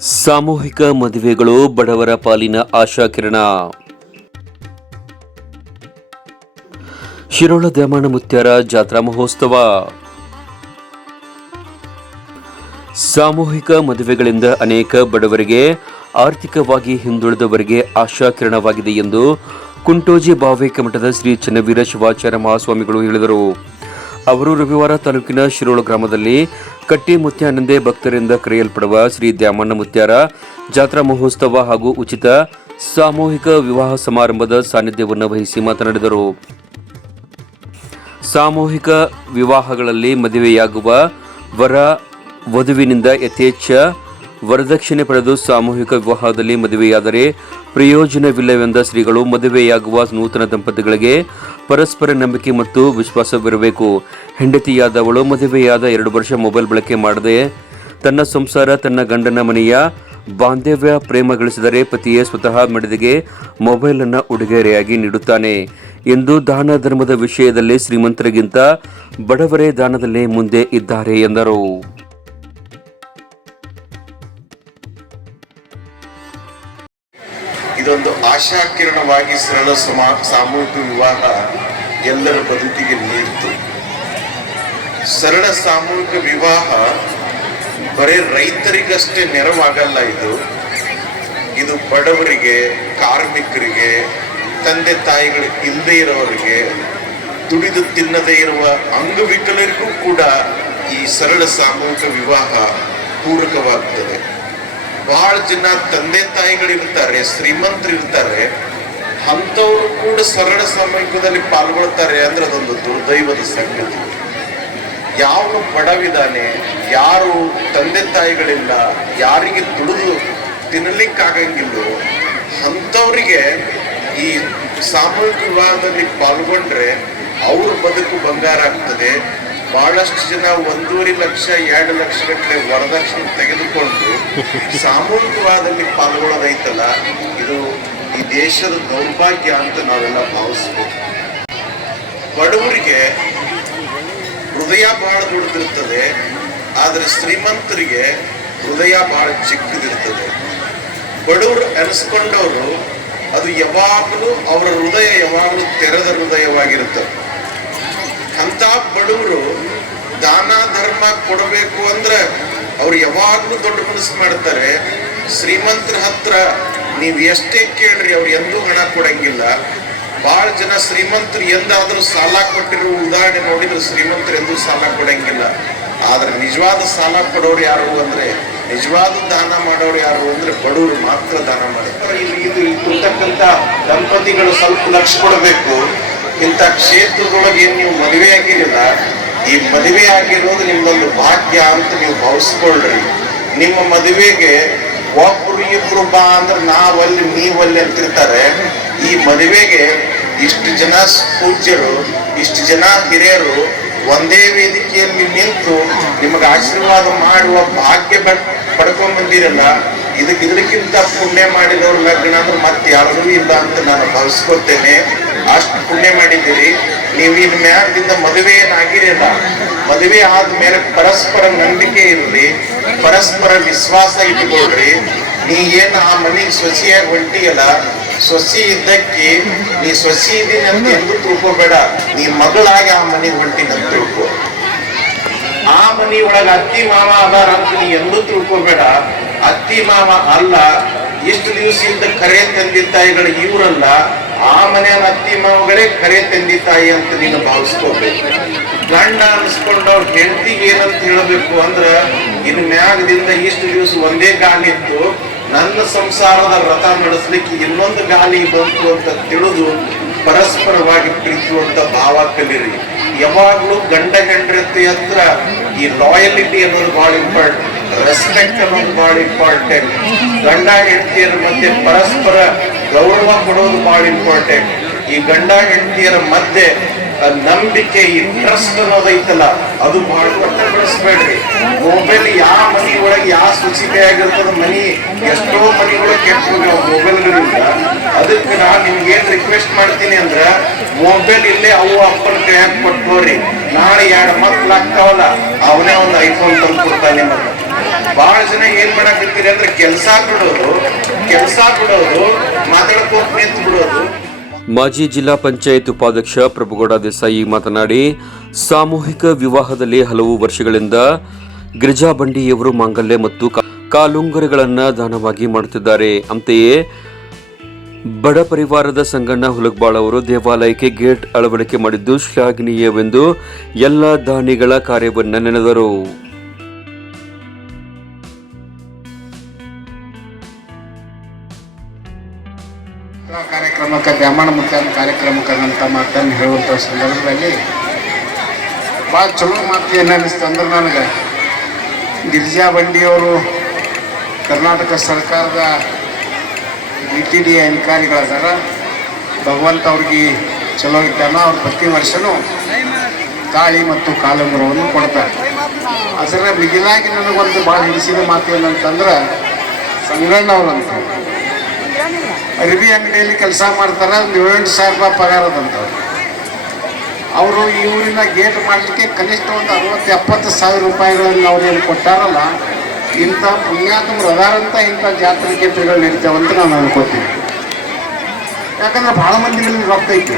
ಸಾಮೂಹಿಕ ಮದುವೆಗಳು ಬಡವರ ಪಾಲಿನ ಆಶಾಕಿರಣ. ಶಿರೋಳ ದ್ಯಾಮಣ್ಣ ಮುತ್ಯಾರ ಜಾತ್ರಾ ಮಹೋತ್ಸವ. ಸಾಮೂಹಿಕ ಮದುವೆಗಳಿಂದ ಅನೇಕ ಬಡವರಿಗೆ ಆರ್ಥಿಕವಾಗಿ ಹಿಂದುಳಿದವರಿಗೆ ಆಶಾಕಿರಣವಾಗಿದೆ ಎಂದು ಕುಂಟೋಜಿ ಬಾವೇಕ ಮಠದ ಶ್ರೀ ಚನ್ನವೀರ ಶಿವಾಚಾರ್ಯ ಮಹಾಸ್ವಾಮಿಗಳು ಹೇಳಿದರು. ಅವರು ರವಿವಾರ ತಾಲೂಕಿನ ಶಿರೋಳ ಗ್ರಾಮದಲ್ಲಿ ಕಟ್ಟಿ ಮುತ್ಯಾನಂದೆ ಭಕ್ತರಿಂದ ಕರೆಯಲ್ಪಡುವ ಶ್ರೀ ದ್ಯಾಮಣ್ಣ ಮುತ್ಯಾರ, ಜಾತ್ರಾ ಮಹೋತ್ಸವ ಹಾಗೂ ಉಚಿತ ಸಾಮೂಹಿಕ ವಿವಾಹ ಸಮಾರಂಭದ ಸಾನ್ನಿಧ್ಯವನ್ನು ವಹಿಸಿ ಮಾತನಾಡಿದರು. ಸಾಮೂಹಿಕ ವಿವಾಹಗಳಲ್ಲಿ ಮದುವೆಯಾಗುವ ವರ ವಧುವಿನಿಂದ ಯಥೇಚ್ಛ ವರದಕ್ಷಿಣೆ ಪಡೆದು ಸಾಮೂಹಿಕ ವಿವಾಹದಲ್ಲಿ ಮದುವೆಯಾದರೆ ಪ್ರಯೋಜನವಿಲ್ಲವೆಂದ ಶ್ರೀಗಳು ಮದುವೆಯಾಗುವ ನೂತನ ದಂಪತಿಗಳಿಗೆ ಪರಸ್ಪರ ನಂಬಿಕೆ ಮತ್ತು ವಿಶ್ವಾಸವಿರಬೇಕು. ಹೆಂಡತಿಯಾದವಳು ಮದುವೆಯಾದ ಎರಡು ವರ್ಷ ಮೊಬೈಲ್ ಬಳಕೆ ಮಾಡದೆ ತನ್ನ ಸಂಸಾರ, ತನ್ನ ಗಂಡನ ಮನೆಯ ಬಾಂಧವ್ಯ ಪ್ರೇಮ ಗಳಿಸಿದರೆ ಪತಿಯೇ ಸ್ವತಃ ಮಡಿದಿಗೆ ಮೊಬೈಲ್ ಅನ್ನು ಉಡುಗೊರೆಯಾಗಿ ನೀಡುತ್ತಾನೆ ಎಂದು ದಾನ ಧರ್ಮದ ವಿಷಯದಲ್ಲಿ ಶ್ರೀಮಂತರಿಗಿಂತ ಬಡವರೇ ದಾನದಲ್ಲಿ ಮುಂದೆ ಇದ್ದಾರೆ ಎಂದರು. ಇದೊಂದು ಆಶಾಕಿರಣವಾಗಿ ಸರಳ ಸಮಾ ಸಾಮೂಹಿಕ ವಿವಾಹ ಎಲ್ಲರ ಬದುಕಿಗೆ ನೀಡಿತು. ಸರಳ ಸಾಮೂಹಿಕ ವಿವಾಹ ಬರೀ ರೈತರಿಗಷ್ಟೇ ನೆರವಾಗಲ್ಲ ಇದು. ಇದು ಬಡವರಿಗೆ, ಕಾರ್ಮಿಕರಿಗೆ, ತಂದೆ ತಾಯಿಗಳು ಇಲ್ಲದೆ ಇರೋರಿಗೆ, ದುಡಿದು ತಿನ್ನದೇ ಇರುವ ಅಂಗವಿಕಲರಿಗೂ ಕೂಡ ಈ ಸರಳ ಸಾಮೂಹಿಕ ವಿವಾಹ ಪೂರಕವಾಗ್ತದೆ. ಬಹಳ ಜನ ತಂದೆ ತಾಯಿಗಳು ಇರ್ತಾರೆ, ಶ್ರೀಮಂತರು ಇರ್ತಾರೆ, ಅಂಥವ್ರು ಕೂಡ ಸರಳ ಸಮೀಪದಲ್ಲಿ ಪಾಲ್ಗೊಳ್ತಾರೆ ಅಂದ್ರೆ ಅದೊಂದು ದುರ್ದೈವದ ಸಂಗತಿ. ಯಾವನು ಬಡವಿದಾನೆ ಯಾರು ತಂದೆ ತಾಯಿಗಳಿಲ್ಲ, ಯಾರಿಗೆ ದುಡಿದು ತಿನ್ನಲಿಕ್ಕಾಗಂಗಿಲ್ಲೋ, ಅಂಥವ್ರಿಗೆ ಈ ಸಾಮೂಹಿಕ ವಿವಾಹದಲ್ಲಿ ಪಾಲ್ಗೊಂಡ್ರೆ ಅವ್ರ ಬದುಕು ಬಂಗಾರ ಆಗ್ತದೆ ಬಹಳಷ್ಟು ಜನ ಒಂದೂವರೆ ಲಕ್ಷ ಎರಡು ಲಕ್ಷ ಗಟ್ಟಲೆ ವರದಕ್ಷಿಣೆ ತೆಗೆದುಕೊಂಡು ಸಾಮೂಹಿಕವಾದಲ್ಲಿ ಪಾಲ್ಗೊಳ್ಳೋದೈತಲ್ಲ ಇದು ಈ ದೇಶದ ದೌರ್ಭಾಗ್ಯ ಅಂತ ನಾವೆಲ್ಲ ಭಾವಿಸ್ಬೋದು ಬಡವರಿಗೆ ಹೃದಯ ಬಹಳ ದೊಡ್ಡದಿರ್ತದೆ ಆದರೆ ಶ್ರೀಮಂತರಿಗೆ ಹೃದಯ ಬಹಳ ಚಿಕ್ಕದಿರ್ತದೆ. ಬಡವರು ಅನಿಸ್ಕೊಂಡವರು ಅದು ಯಾವಾಗಲೂ ಅವರ ಹೃದಯ ಯಾವಾಗಲೂ ತೆರೆದ ಹೃದಯವಾಗಿರುತ್ತದೆ ಅಂತ ಬಡವರು ದಾನ, ಧರ್ಮ ಕೊಡಬೇಕು ಅಂದ್ರೆ ಅವ್ರು ಯಾವಾಗಲೂ ದೊಡ್ಡ ಮನಸ್ಸು ಮಾಡ್ತಾರೆ. ಶ್ರೀಮಂತರ ಹತ್ರ ನೀವು ಎಷ್ಟೇ ಕೇಳ್ರಿ, ಅವ್ರು ಎಂದೂ ಹಣ ಕೊಡಂಗಿಲ್ಲ. ಬಹಳ ಜನ ಶ್ರೀಮಂತರು ಎಂದಾದರೂ ಸಾಲ ಕೊಟ್ಟಿರೋ ಉದಾಹರಣೆ ನೋಡಿದ್ರೆ ಶ್ರೀಮಂತರು ಎಂದೂ ಸಾಲ ಕೊಡಂಗಿಲ್ಲ. ಆದ್ರೆ ನಿಜವಾದ ಸಾಲ ಕೊಡೋರು ಯಾರು ಅಂದ್ರೆ, ನಿಜವಾದ ದಾನ ಮಾಡೋರು ಯಾರು ಅಂದ್ರೆ ಬಡವರು ಮಾತ್ರ ದಾನ ಮಾಡ್ತಾರೆ. ಇಲ್ಲಿ ಇದು ಇರ್ತಕ್ಕಂಥ ದಂಪತಿಗಳು ಸ್ವಲ್ಪ ಲಕ್ಷ ಕೊಡಬೇಕು. ಇಂಥ ಕ್ಷೇತ್ರದೊಳಗೆ ಏನು ನೀವು ಮದುವೆ ಆಗಿರಲ್ಲ, ಈ ಮದುವೆ ಆಗಿರೋದು ನಿಮ್ಮೊಂದು ಭಾಗ್ಯ ಅಂತ ನೀವು ಭಾವಿಸ್ಕೊಳ್ರಿ ನಿಮ್ಮ ಮದುವೆಗೆ ಒಬ್ರು ಇಬ್ರು ಬಾ ಅಂದ್ರೆ ನಾವಲ್ಲಿ ನೀವಲ್ಲಿ ಅಂತಿರ್ತಾರೆ. ಈ ಮದುವೆಗೆ ಇಷ್ಟು ಜನ ಪೂಜ್ಯರು, ಇಷ್ಟು ಜನ ಹಿರಿಯರು ಒಂದೇ ವೇದಿಕೆಯಲ್ಲಿ ನಿಂತು ನಿಮಗೆ ಆಶೀರ್ವಾದ ಮಾಡುವ ಭಾಗ್ಯ ಪಡ್ಕೊಂಡ್ ಬಂದಿರಲ್ಲ ಇದಕ್ಕೆ ಇದಕ್ಕಿಂತ ಪುಣ್ಯ ಮಾಡಿದವ್ರ ಲಗ್ನ ಅಂದ್ರೆ ಮತ್ತೆ ಯಾರೂ ಇಲ್ಲ ಅಂತ ನಾನು ಭಾವಿಸ್ಕೊಳ್ತೇನೆ. ಅಷ್ಟು ಪುಣ್ಯ ಮಾಡಿದ್ದೀರಿ. ನೀವು ಇನ್ ಮ್ಯಾಲಿಂದ ಮದುವೆ ಏನಾಗಿರಲ್ಲ, ಮದುವೆ ಆದ್ಮೇಲೆ ಪರಸ್ಪರ ನಂಬಿಕೆ ಇರಲಿ, ಪರಸ್ಪರ ವಿಶ್ವಾಸ ಇಟ್ಕೊಳ್ರಿ. ನೀ ಏನು ಆ ಮನೆಗೆ ಸೊಸಿಯಾಗಿ ಹೊಂಟಿಯಲ್ಲ, ಸೊಸಿ ಇದ್ದಕ್ಕೆ ನೀ ಸೊಸಿ ಇದ್ದೀನಿ ಅಂತ ಎಂದು ತಿಳ್ಕೊಬೇಡ. ನೀ ಮಗಳಾಗಿ ಆ ಮನೆಗೆ ಹೊಂಟಿನ ಅಂತ ತಿಳ್ಕೊ. ಆ ಮನಿ ಒಳಗ ಅತ್ತಿ ಮಾವ ಅದಾರ ಅಂತ ನೀ ಎಂದೂ ತಿಳ್ಕೊಬೇಡ. ಅತ್ತಿ ಮಾವ ಅಲ್ಲ, ಎಷ್ಟು ದಿವಸದಿಂದ ಕರೆ ತಂದೆ ತಾಯಿಗಳು ಇವರಲ್ಲ ಆ ಮನೆ ಅತ್ತಿ ಮಾವುಗಳೇ ಕರೆ ತಂದಿ ತಾಯಿ ಅಂತ ನೀನು ಭಾವಿಸ್ಕೋಬೇಕು. ಗಂಡ ಅನ್ಸ್ಕೊಂಡವ್ರ ಹೆಂಡತಿಗೆ ಏನಂತ ಹೇಳಬೇಕು ಅಂದ್ರ ಇನ್ ಮ್ಯಾಗದಿಂದ ಇಷ್ಟು ದಿವಸ ಒಂದೇ ಗಾಲಿ ಇತ್ತು, ನನ್ನ ಸಂಸಾರದ ರಥ ನಡೆಸಲಿಕ್ಕೆ ಇನ್ನೊಂದು ಗಾಲಿ ಬಂತು ಅಂತ ತಿಳಿದು ಪರಸ್ಪರವಾಗಿ ಪ್ರೀತಿಯುವಂತ ಭಾವ ಕಲೀರಿ. ಯಾವಾಗ್ಲೂ ಗಂಡ ಗಂಡ್ರತೆ ಹತ್ರ ಈ ಲಾಯಲಿಟಿ ಅನ್ನೋದು ಬಹಳ ಇಂಪಾರ್ಟೆಂಟ್ ರೆಸ್ಪೆಕ್ಟ್ ಅನ್ನೋದು ಬಹಳ ಇಂಪಾರ್ಟೆಂಟ್ ಗಂಡ ಹೆಂಡತಿಯರ ಮಧ್ಯೆ ಪರಸ್ಪರ ಗೌರವ ಕೊಡೋದು ಬಹಳ ಇಂಪಾರ್ಟೆಂಟ್ ಈ ಗಂಡ ಹೆಂಡತಿಯರ ಮಧ್ಯೆ ನಂಬಿಕೆ, ಈ ಟ್ರಸ್ಟ್ ಅನ್ನೋದೈತಲ್ಲ ಅದು ಬಹಳ ಪಟ್ಟ ಬೆಳೆಸ್ಬೇಡ್ರಿ ಮೊಬೈಲ್ ಯಾವ ಮನಿ ಒಳಗೆ ಯಾವ ಶುಚಿಕೆಯಾಗಿರ್ತದ ಮನಿ ಎಷ್ಟೋ ಮನಿಗಳು ಕೆಟ್ಟು ಮೊಬೈಲ್ಗಳಿಂದ ಅದಕ್ಕೆ ನಾನು ನಿಮ್ಗೆ ಏನ್ ರಿಕ್ವೆಸ್ಟ್ ಮಾಡ್ತೀನಿ ಅಂದ್ರ ಮೊಬೈಲ್ ಇಲ್ಲೇ ಅವು ಅಪ್ಪನ ಕೈಯಾಗ ಕೊಟ್ಕೋರಿ ನಾಳೆ ಎರಡು ಮಕ್ಳು ಆಗ್ತಾವಲ್ಲ, ಅವನೇ ಒಂದು ಐಫೋನ್ ತಂದು ಕೊಡ್ತಾನೆ ಬಹಳ ಜನ ಏನ್ ಮಾಡಾಕತ್ತೀರಿ ಅಂದ್ರೆ ಕೆಲಸ ಬಿಡೋದು ಕೆಲಸ ಬಿಡೋದು ಮಾತಾಡ್ಕೋತ ನಿಂತು ಬಿಡೋದು. ಮಾಜಿ ಜಿಲ್ಲಾ ಪಂಚಾಯತ್ ಉಪಾಧ್ಯಕ್ಷ ಪ್ರಭುಗೌಡ ದೇಸಾಯಿ ಮಾತನಾಡಿ, ಸಾಮೂಹಿಕ ವಿವಾಹದಲ್ಲಿ ಹಲವು ವರ್ಷಗಳಿಂದ ಗಿರಿಜಾ ಬಂಡಿಯವರು ಮಾಂಗಲ್ಯ ಮತ್ತು ಕಾಲುಂಗರಗಳನ್ನು ದಾನವಾಗಿ ಮಾಡುತ್ತಿದ್ದಾರೆ. ಅಂತೆಯೇ, ಬಡ ಪರಿವಾರದ ಸಂಗಣ್ಣ ಹುಲಗ್ಬಾಳ್ ಅವರು ದೇವಾಲಯಕ್ಕೆ ಗೇಟ್ ಅಳವಡಿಕೆ ಮಾಡಿದ್ದು ಶ್ಲಾಘನೀಯವೆಂದು ಎಲ್ಲ ದಾನಿಗಳ ಕಾರ್ಯವನ್ನು ನೆನೆದರು. ಕಾರ್ಯಕ್ರಮಕ್ಕೆ, ಬ್ರಾಹ್ಮಣ ಮುಖ್ಯಾನ ಕಾರ್ಯಕ್ರಮಕ್ಕೆ ಅಂತ ಮಾತನ್ನು ಹೇಳುವಂಥ ಸಂದರ್ಭದಲ್ಲಿ ಭಾಳ ಚಲೋ ಮಾತು ಏನು ಅನ್ನಿಸ್ತು ಅಂದ್ರೆ ನನಗೆ ಗಿರಿಜಾ ಬಂಡಿಯವರು ಕರ್ನಾಟಕ ಸರ್ಕಾರದ ಡಿ ಟಿ ಡಿ ಅಧಿಕಾರಿಗಳದಾರ. ಭಗವಂತ ಅವ್ರಿಗೆ ಚಲೋ ಇದ್ದಾನ ಅವ್ರು ಪ್ರತಿ ವರ್ಷನೂ ತಾಳಿ ಮತ್ತು ಕಾಲುಂಗುರವನ್ನು ಕೊಡ್ತಾರೆ. ಅದರ ಮಿಗಿಲಾಗಿ ನನಗೊಂದು ಭಾಳ ಹಿಡಿಸಿದ ಮಾತು ಏನಂತಂದ್ರೆ ಸಂಗಣ್ಣವ್ರಂತ ಅಂತ. ಅರಬಿ ಅಂಗಡಿಯಲ್ಲಿ ಕೆಲಸ ಮಾಡ್ತಾರೆ, ಒಂದು ಏಳೆಂಟು ಸಾವಿರ ರೂಪಾಯಿ ಪಗಾರ ಅದಂತವ್ರು ಅವರು. ಈ ಊರಿನ ಗೇಟ್ ಮಾಡಲಿಕ್ಕೆ ಕನಿಷ್ಠ ಒಂದು ಅರವತ್ತು, ಎಪ್ಪತ್ತು ಸಾವಿರ ರೂಪಾಯಿಗಳನ್ನು ಅವ್ರು ಕೊಟ್ಟಾರಲ್ಲ, ಇಂಥ ಪುಣ್ಯಾತ್ಮರು ಅದಾರಂತ ಇಂಥ ಜಾತ್ರೆ ಗೇಟ್ಗಳು ನಡೀತಾವೆ ಅಂತ ನಾನು ಅನ್ಕೋತೀನಿ. ಯಾಕಂದ್ರೆ ಭಾಳ ಮಂದಿಗಳಲ್ಲಿ ರೊಕ್ಕ ಐತಿ.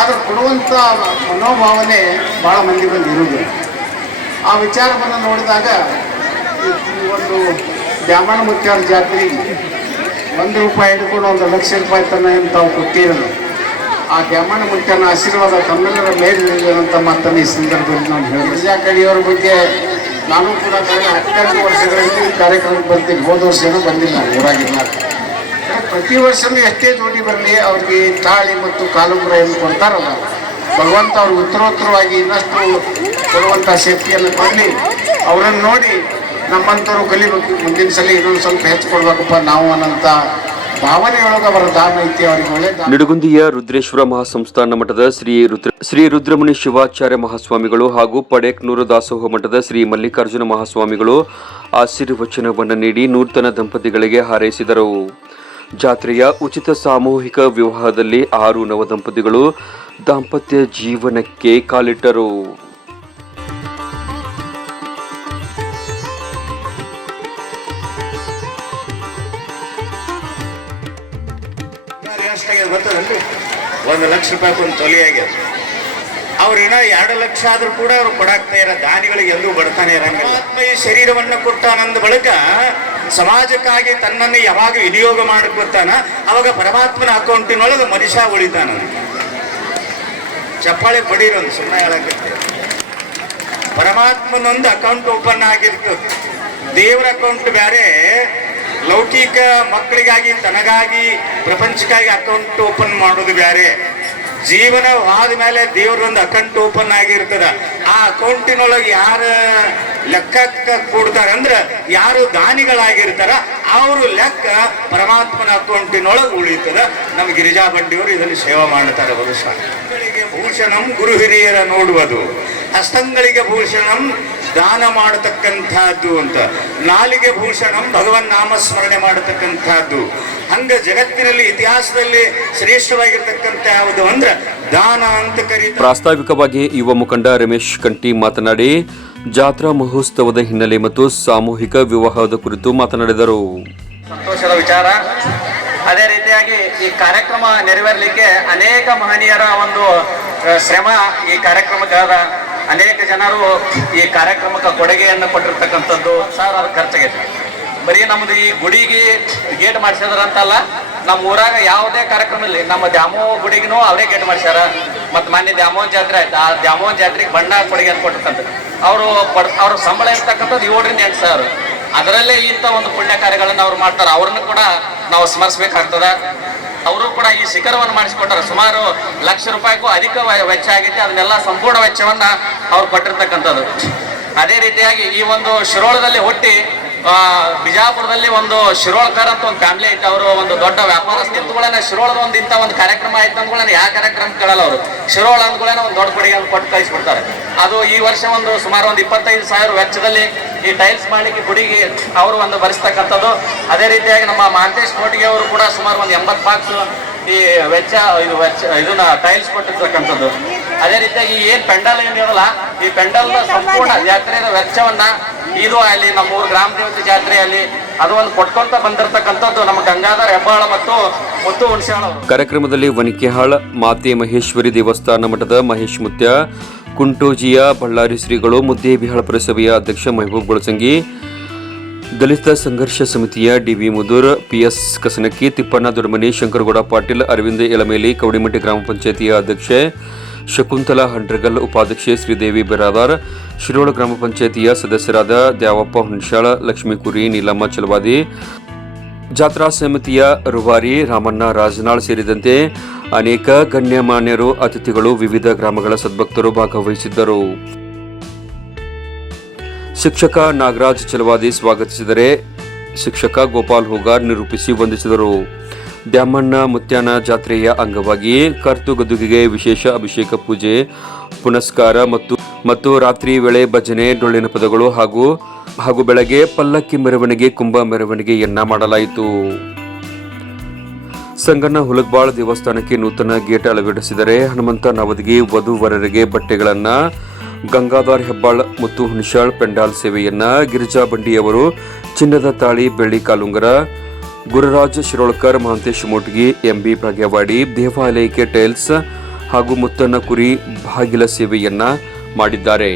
ಆದ್ರೆ ಕೊಡುವಂಥ ಮನೋಭಾವನೆ ಭಾಳ ಮಂದಿಗಳಲ್ಲಿ ಇರುವುದಿಲ್ಲ. ಆ ವಿಚಾರವನ್ನು ನೋಡಿದಾಗ ಒಂದು ಬ್ಯಾಮಣ ಮುತ್ಯಾರ ಜಾತ್ರೆಗೆ ಒಂದು ರೂಪಾಯಿ ಹಿಡ್ಕೊಂಡು ಒಂದು ಲಕ್ಷ ರೂಪಾಯಿ ತನ ಅಂತ ತಾವು ಕೊಟ್ಟಿರಲ್ಲ ಆ ಬ್ಯಾಮಣ ಮುಖ್ಯನ ಆಶೀರ್ವಾದ ತಮ್ಮೆಲ್ಲರ ಮೇಲೆ ಅಂತ ಮಾತನ್ನು ಈ ಸಂದರ್ಭದಲ್ಲಿ ನಾನು ಹೇಳಿ ಗಿರಿಜಾ ಕಡಿಯವರ ಬಗ್ಗೆ ನಾನು ಕೂಡ ಕಳೆದ ಹತ್ತೆರಡು ವರ್ಷಗಳಲ್ಲಿ ಕಾರ್ಯಕ್ರಮಕ್ಕೆ ಬರ್ತೀನಿ ಹೋದ ವರ್ಷ ಏನೂ ಬಂದಿಲ್ಲ, ಊರಾಗಿಲ್ಲ. ಪ್ರತಿ ವರ್ಷವೂ ಎಷ್ಟೇ ಜೋಡಿ ಬರಲಿ, ಅವ್ರಿಗೆ ತಾಳಿ ಮತ್ತು ಕಾಲುಗುರ ಏನು ಕೊಡ್ತಾರಲ್ಲ, ಭಗವಂತ ಅವ್ರಿಗೆ ಉತ್ತರೋತ್ತರವಾಗಿ ಇನ್ನಷ್ಟು ಕೊಡುವಂಥ ಶಕ್ತಿಯನ್ನು ಕೊಡಲಿ. ಅವರನ್ನು ನೋಡಿ ನಮ್ಮಂಥವ್ರು ಕಲಿಬೇಕು ಮುಂದಿನ ಸಲ ಇನ್ನೊಂದು ಸ್ವಲ್ಪ ಹೆಚ್ಚು ಕೊಡ್ಬೇಕಪ್ಪ ನಾವು ಅನ್ನೋಂಥ ನಿಡಗುಂದಿಯ ರುದ್ರೇಶ್ವರ ಮಹಾಸಂಸ್ಥಾನ ಮಠದ ಶ್ರೀ ರುದ್ರ ಶ್ರೀ ರುದ್ರಮುನಿ ಶಿವಾಚಾರ್ಯ ಮಹಾಸ್ವಾಮಿಗಳು ಹಾಗೂ ಪಡೇಕ್ನೂರು ದಾಸೋಹ ಮಠದ ಶ್ರೀ ಮಲ್ಲಿಕಾರ್ಜುನ ಮಹಾಸ್ವಾಮಿಗಳು ಆಶೀರ್ವಚನವನ್ನು ನೀಡಿ ನೂತನ ದಂಪತಿಗಳಿಗೆ ಹಾರೈಸಿದರು. ಜಾತ್ರೆಯ ಉಚಿತ ಸಾಮೂಹಿಕ ವಿವಾಹದಲ್ಲಿ ಆರು ನವ ದಂಪತಿಗಳು ದಾಂಪತ್ಯ ಜೀವನಕ್ಕೆ ಕಾಲಿಟ್ಟರು. ಎಷ್ಟಾಗ್ಯದ ಗೊತ್ತದಲ್ರಿ ಒಂದು ಲಕ್ಷ ರೂಪಾಯಿ ಒಂದು ತೊಲಿ ಆಗ್ಯದ ಅವ್ರ ಇನ್ನ ಎರಡು ಲಕ್ಷ ಆದ್ರೂ ಕೂಡ ಅವ್ರು ಕೊಡಾಕ್ತಾ ಇರೋ ದಾನಿಗಳಿಗೆ ಎಂದೂ ಬಡತಾನೆ ಇರಂಗಿಲ್ಲ. ಈ ಶರೀರವನ್ನು ಕೊಟ್ಟಾನಂದ ಬಳಿಕ ಸಮಾಜಕ್ಕಾಗಿ ತನ್ನನ್ನು ಯಾವಾಗ ವಿನಿಯೋಗ ಮಾಡ್ಕೊತಾನ ಅವಾಗ ಪರಮಾತ್ಮನ ಅಕೌಂಟಿನೊಳಗೆ ಮನುಷ್ಯ ಉಳಿತಾನ ಚಪ್ಪಾಳೆ ಬಡೀರೊಂದು ಸುಮ್ಮನೆ ಹೇಳಕ್ಕೆ ಪರಮಾತ್ಮನೊಂದು ಅಕೌಂಟ್ ಓಪನ್ ಆಗಿರ್ತದೆ ದೇವರ ಅಕೌಂಟ್ ಬೇರೆ ಲೌಕಿಕ ಮಕ್ಕಳಿಗಾಗಿ, ತನಗಾಗಿ, ಪ್ರಪಂಚಕ್ಕಾಗಿ ಅಕೌಂಟ್ ಓಪನ್ ಮಾಡೋದು ಬೇರೆ. ಜೀವನ ಆದ ಮೇಲೆ ದೇವರೊಂದು ಅಕೌಂಟ್ ಓಪನ್ ಆಗಿರ್ತದ. ಆ ಅಕೌಂಟಿನೊಳಗೆ ಯಾರ ಲೆಕ್ಕ ಕೊಡ್ತಾರ ಅಂದ್ರ ಯಾರು ದಾನಿಗಳಾಗಿರ್ತಾರ, ಅವರು ಲೆಕ್ಕ ಪರಮಾತ್ಮನ ಅಕೌಂಟಿನೊಳಗೆ ಉಳಿತದ. ನಮ್ಮ ಗಿರಿಜಾ ಬಂಡಿಯವರು ಇದನ್ನು ಸೇವೆ ಮಾಡ್ತಾರೆ ಬಹುಶಃ. ಭೂಷಣಂ ಗುರು ಹಿರಿಯರ ನೋಡುವುದು. ಹಸ್ತಂಗಳಿಗೆ ಭೂಷಣಂ ದಾನ ಮಾಡತಕ್ಕಂಥದ್ದು ಅಂತ. ನಾಲಿಗೆ ಭೂಷಣಂ ಭಗವನ್ ನಾಮಸ್ಮರಣೆ ಮಾಡತಕ್ಕಂಥದ್ದು. ಹಂಗ ಜಗತ್ತಿನಲ್ಲಿ ಇತಿಹಾಸದಲ್ಲಿ ಶ್ರೇಷ್ಠವಾಗಿರ್ತಕ್ಕಂಥ ಯಾವುದು ಅಂದ್ರೆ ದಾನ ಅಂತ ಕರಿ ಪ್ರಾಸ್ತಾವಿಕವಾಗಿ ಯುವ ಮುಖಂಡ ರಮೇಶ್ ಕಂಟಿ ಮಾತನಾಡಿ ಜಾತ್ರಾ ಮಹೋತ್ಸವದ ಹಿನ್ನೆಲೆ ಮತ್ತು ಸಾಮೂಹಿಕ ವಿವಾಹದ ಕುರಿತು ಮಾತನಾಡಿದರು. ಸಂತೋಷದ ವಿಚಾರ. ಅದೇ ರೀತಿಯಾಗಿ ಈ ಕಾರ್ಯಕ್ರಮ ನೆರವೇರಲಿಕ್ಕೆ ಅನೇಕ ಮಹನೀಯರ ಒಂದು ಶ್ರಮ ಈ ಕಾರ್ಯಕ್ರಮಕ್ಕೆ ಅದ ಅನೇಕ ಜನರು ಈ ಕಾರ್ಯಕ್ರಮಕ್ಕೆ ಕೊಡುಗೆಯನ್ನು ಕೊಟ್ಟಿರ್ತಕ್ಕಂಥದ್ದು ಸಾವಿರಾರು ಖರ್ಚಾಗೈತೆ. ಬರೀ ನಮ್ದು ಈ ಗುಡಿಗೆ ಗೇಟ್ ಮಾಡಿಸಿದ್ರಂತಲ್ಲ ನಮ್ಮ ಊರಾಗ ಯಾವುದೇ ಕಾರ್ಯಕ್ರಮ ಇಲ್ಲ. ನಮ್ಮ ದ್ಯಾಮೋ ಗುಡಿಗೂ ಅವರೇ ಗೇಟ್ ಮಾಡಿಸ್ಯಾರ. ಮತ್ತು ಮಾನ್ಯ ದ್ಯಾಮೋಹನ್ ಜಾತ್ರೆ ಆಯ್ತು. ಆ ದ್ಯಾಮೋಹನ್ ಜಾತ್ರೆಗೆ ಬಣ್ಣ ಕೊಡುಗೆ ಅಂತ ಕೊಟ್ಟಿರ್ತಂತ ಅವರು ಪಡ್ ಅವ್ರ ಸಂಬಳ ಇರ್ತಕ್ಕಂಥದ್ದು ಏಳರಿಂದ ಎಂಟು ಸಾವಿರ. ಅದರಲ್ಲೇ ಇಂಥ ಒಂದು ಪುಣ್ಯ ಕಾರ್ಯಗಳನ್ನು ಅವ್ರು ಮಾಡ್ತಾರೆ. ಅವ್ರನ್ನ ಕೂಡ ನಾವು ಸ್ಮರಿಸಬೇಕಾಗ್ತದ. ಅವರು ಕೂಡ ಈ ಶಿಖರವನ್ನು ಮಾಡಿಸಿಕೊಟ್ಟಾರೆ. ಸುಮಾರು ಲಕ್ಷ ರೂಪಾಯಿಗೂ ಅಧಿಕ ವೆಚ್ಚ ಆಗೈತೆ ಅದನ್ನೆಲ್ಲ ಸಂಪೂರ್ಣ ವೆಚ್ಚವನ್ನ ಅವ್ರು ಕೊಟ್ಟಿರ್ತಕ್ಕಂಥದ್ದು. ಅದೇ ರೀತಿಯಾಗಿ ಈ ಒಂದು ಶಿರೋಳದಲ್ಲಿ ಹುಟ್ಟಿ ಬಿಜಾಪುರದಲ್ಲಿ ಒಂದು ಶಿರೋಳ್ಕರ್ ಅಂತ ಒಂದು ಫ್ಯಾಮಿಲಿ ಐತೆ ಅವರು, ಒಂದು ದೊಡ್ಡ ವ್ಯಾಪಾರಸ್ಥ ನಿಂತುಗಳನ್ನ ಶಿರೋಳದ ಒಂದು ಇಂಥ ಒಂದು ಕಾರ್ಯಕ್ರಮ ಆಯ್ತು ಅಂದ್ಗಳನ್ನ ಯಾವ ಕಾರ್ಯಕ್ರಮ ಕೇಳಲ್ಲ ಅವರು. ಶಿರೋಳ ಅಂದ್ಗಳನ್ನ ಒಂದು ದೊಡ್ಡ ಕೊಡುಗೆ ಅಂತ ಕೊಟ್ಟು ಕಳಿಸ್ಬಿಡ್ತಾರೆ. ಅದು ಈ ವರ್ಷ ಒಂದು ಸುಮಾರು ಒಂದು ಇಪ್ಪತ್ತೈದು ಸಾವಿರ ವೆಚ್ಚದಲ್ಲಿ ಈ ಟೈಲ್ಸ್ ಮಾಡಲಿಕ್ಕೆ ಗುಡಿಗೆ ಅವರು ಒಂದು ಭರಿಸ್ತಕ್ಕಂಥದ್ದು ಅದೇ ರೀತಿಯಾಗಿ ನಮ್ಮ ಮಹಾಂತೇಶ್ ಕೋಟಿಗೆ ಅವರು ಕೂಡ ಸುಮಾರು ಒಂದು ಎಂಬತ್ತು ಬಾಕ್ಸ್ ಈ ವೆಚ್ಚ, ಇದು ವೆಚ್ಚ, ಇದನ್ನ ಟೈಲ್ಸ್ ಕೊಟ್ಟಿರ್ತಕ್ಕಂಥದ್ದು. ಅದೇ ರೀತಿಯಾಗಿ ಏನ್ ಪೆಂಡಲ್ ಏನಿರಲ್ಲ ಈ ಪೆಂಡಲ್ ಸಂಪೂರ್ಣ ಜಾತ್ರೆಯ ವೆಚ್ಚವನ್ನ ಇದು ಅಲ್ಲಿ ನಮ್ಮ ಊರು ಗ್ರಾಮ ದೇವತೆ ಜಾತ್ರೆಯಲ್ಲಿ ಅದು ಒಂದು ಕೊಟ್ಕೊಂತ ಬಂದಿರತಕ್ಕಂಥದ್ದು ನಮ್ಮ ಗಂಗಾಧರ ಹೆಬ್ಬಾಳ ಮತ್ತು ಮುತ್ತು ಹುಣಸಾಳ ಅವರು. ಕಾರ್ಯಕ್ರಮದಲ್ಲಿ ವನಿಕೆಹಾಳ ಮಾತೆ ಮಹೇಶ್ವರಿ ದೇವಸ್ಥಾನ ಮಠದ ಮಹೇಶ್ ಮುತ್ಯ ಕುಂಟೋಜಿಯ ಬಳ್ಳಾರಿ ಶ್ರೀಗಳು ಮುದ್ದೇಬಿಹಾಳ ಪುರಸಭೆಯ ಅಧ್ಯಕ್ಷ ಮೆಹಬೂಬ್ ಗೊಳಸಂಗಿ ದಲಿತ ಸಂಘರ್ಷ ಸಮಿತಿಯ D V Mudur P S Kasanakki Tippanna Dodmani Shankaragouda Patil Aravinda Yalameli Kavadimatti ಗ್ರಾಮ ಪಂಚಾಯತಿಯ ಅಧ್ಯಕ್ಷೆ ಶಕುಂತಲಾ ಹಂಡ್ರಗಲ್ ಉಪಾಧ್ಯಕ್ಷೆ ಶ್ರೀದೇವಿ ಬಿರಾದಾರ್, ಶಿರೋಳ ಗ್ರಾಮ ಪಂಚಾಯತಿಯ ಸದಸ್ಯರಾದ ದ್ಯಾವಪ್ಪ ಹುಣಸಾಳ ಲಕ್ಷ್ಮೀ ಕುರಿ ನೀಲಮ್ಮ ಚಲವಾದಿ, ಜಾತ್ರಾ ಸಮಿತಿಯ ರುವಾರಿ ರಾಮಣ್ಣ ರಾಜನಾಳ್ ಸೇರಿದಂತೆ ಅನೇಕ ಗಣ್ಯಮಾನ್ಯರು, ಅತಿಥಿಗಳು ವಿವಿಧ ಗ್ರಾಮಗಳ ಸದ್ಭಕ್ತರು ಭಾಗವಹಿಸಿದ್ದರು. ಶಿಕ್ಷಕ ನಾಗರಾಜ್ ಚಲವಾದಿ ಸ್ವಾಗತಿಸಿದರೆ ಶಿಕ್ಷಕ ಗೋಪಾಲ್ ಹೂಗಾರ್ ನಿರೂಪಿಸಿ ವಂದಿಸಿದರು. ದ್ಯಾಮಣ್ಣ ಮುತ್ಯಾನ ಜಾತ್ರೆಯ ಅಂಗವಾಗಿ ಕರ್ತು ಗದುಗಿಗೆ ವಿಶೇಷ ಅಭಿಷೇಕ ಪೂಜೆ, ಪುನಸ್ಕಾರ ಮತ್ತು ಮತ್ತು ರಾತ್ರಿ ವೇಳೆ ಭಜನೆ, ಡೊಳ್ಳಿನ ಪದಗಳು ಹಾಗೂ ಹಾಗೂ ಬೆಳಗ್ಗೆ ಪಲ್ಲಕ್ಕಿ ಮೆರವಣಿಗೆ, ಕುಂಭ ಮೆರವಣಿಗೆಯನ್ನ ಮಾಡಲಾಯಿತು. ಸಂಗಣ್ಣ ಹುಲಗ್ಬಾಳ್ ದೇವಸ್ಥಾನಕ್ಕೆ ನೂತನ ಗೇಟ್ ಅಳವಡಿಸಿದರೆ ಹನುಮಂತ ನವದಗಿ ವಧುವರರಿಗೆ ಬಟ್ಟೆಗಳನ್ನು, ಗಂಗಾಧರ್ ಹೆಬ್ಬಾಳ್ ಮತ್ತು ಹುಣಸಾಳ್ ಪೆಂಡಾಲ್ ಸೇವೆಯನ್ನ ಗಿರಿಜಾ ಬಂಡಿಯವರು ಚಿನ್ನದ ತಾಳಿ, ಬೆಳ್ಳಿ ಕಾಲುಂಗರ ಗುರುರಾಜ್ ಶಿರೋಳ್ಕರ್ ಮಹಂತೇಶ್ ಮೋಟ್ಗಿ ಎಂಬಿ ಭಾಗ್ಯವಾಡಿ ದೇವಾಲಯಕ್ಕೆ ಟೈಲ್ಸ್ ಹಾಗೂ ಮುತ್ತನ್ನ ಕುರಿ ಬಾಗಿಲ ಸೇವೆಯನ್ನ ಮಾಡಿದ್ದಾರೆ.